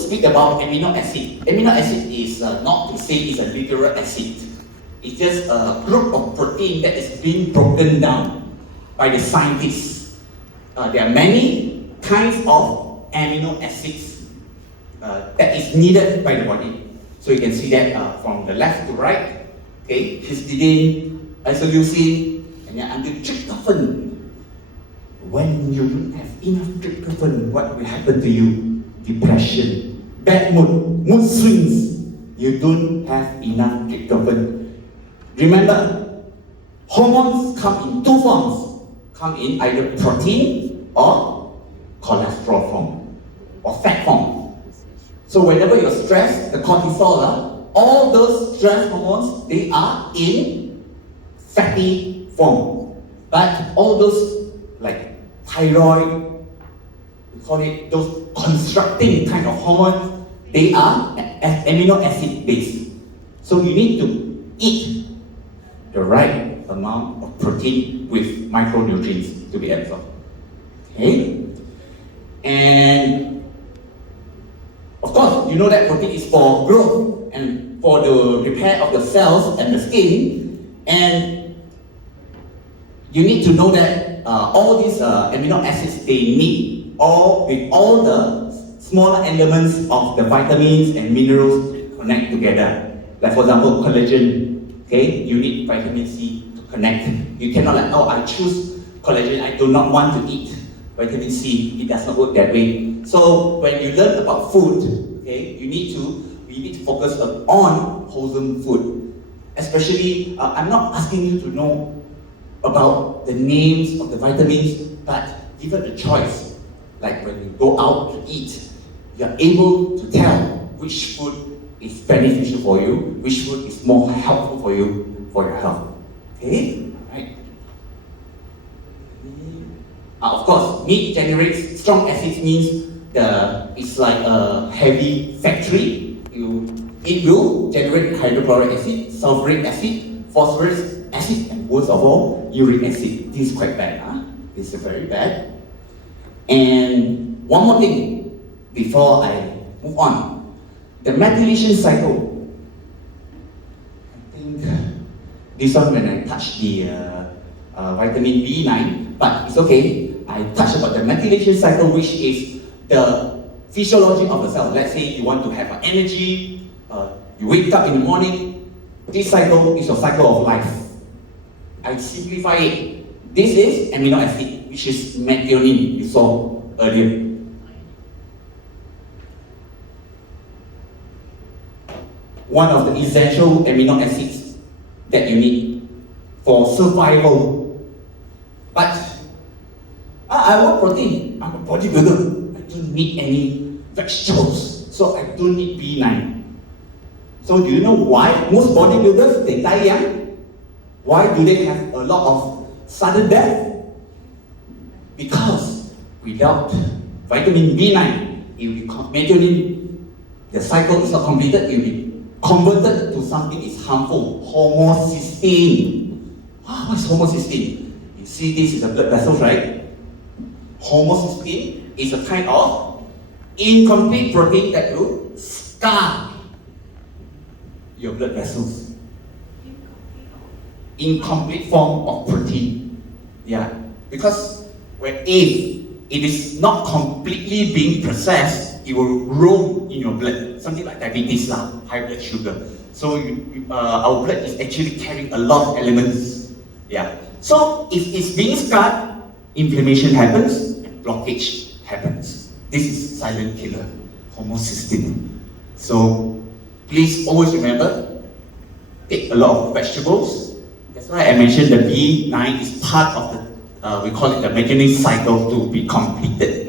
Speak about amino acid. Amino acid is not to say it's a literal acid. It's just a group of protein that is being broken down by the scientists. There are many kinds of amino acids that is needed by the body. So you can see that from the left to right. Okay, histidine, isoleucine, and then until tryptophan. When you don't have enough tryptophan, what will happen to you? Depression, bad mood, mood swings. You don't have enough tryptophan. Remember, hormones come in two forms. Come in either protein or cholesterol form or fat form. So whenever you're stressed, the cortisol, all those stress hormones, they are in fatty form. But all those like thyroid, we call it those constructing kind of hormones, they are amino acid based. So you need to eat the right amount of protein with micronutrients to be absorbed. Okay? And of course, you know that protein is for growth and for the repair of the cells and the skin. And you need to know that all these amino acids, they need with all the smaller elements of the vitamins and minerals to connect together. Like for example, collagen. Okay, you need vitamin C to connect. You cannot like, oh, I choose collagen, I do not want to eat vitamin C. It does not work that way. So when you learn about food, okay, we need to focus on wholesome food. Especially, I'm not asking you to know about the names of the vitamins, but given the choice, like when you go out to eat, you're able to tell which food is beneficial for you, which food is more helpful for you, for your health. Okay? Right? Of course, meat generates strong acids, means it's like a heavy factory. It will generate hydrochloric acid, sulfuric acid, phosphorus acid, and worst of all, uric acid. This is quite bad, huh? This is very bad. And one more thing before I move on. The methylation cycle. I think this one when I touch the vitamin B9, but it's okay. I touch about the methylation cycle, which is the physiology of the cell. Let's say you want to have energy, you wake up in the morning. This cycle is your cycle of life. I simplify it. This is amino acid, which is methionine you saw earlier. One of the essential amino acids that you need for survival. But I want protein. I'm a bodybuilder. I don't need any vegetables, so I don't need B9. So do you know why most bodybuilders, they die young? Why do they have a lot of sudden death? Because without vitamin B9, it will be methionine. The cycle is not completed. It will be converted to something that is harmful, homocysteine. What is homocysteine? You see, this is the blood vessels, right? Homocysteine is a kind of incomplete protein that will scar your blood vessels. Incomplete form of protein. Yeah, because if it is not completely being processed, it will roam in your blood, something like diabetes, high blood sugar. So our blood is actually carrying a lot of elements. Yeah. So if it's being scarred, inflammation happens and blockage happens. This is silent killer, homocysteine. So please always remember, take a lot of vegetables. That's why I mentioned the B9 is part of the, we call it the methionine cycle to be completed.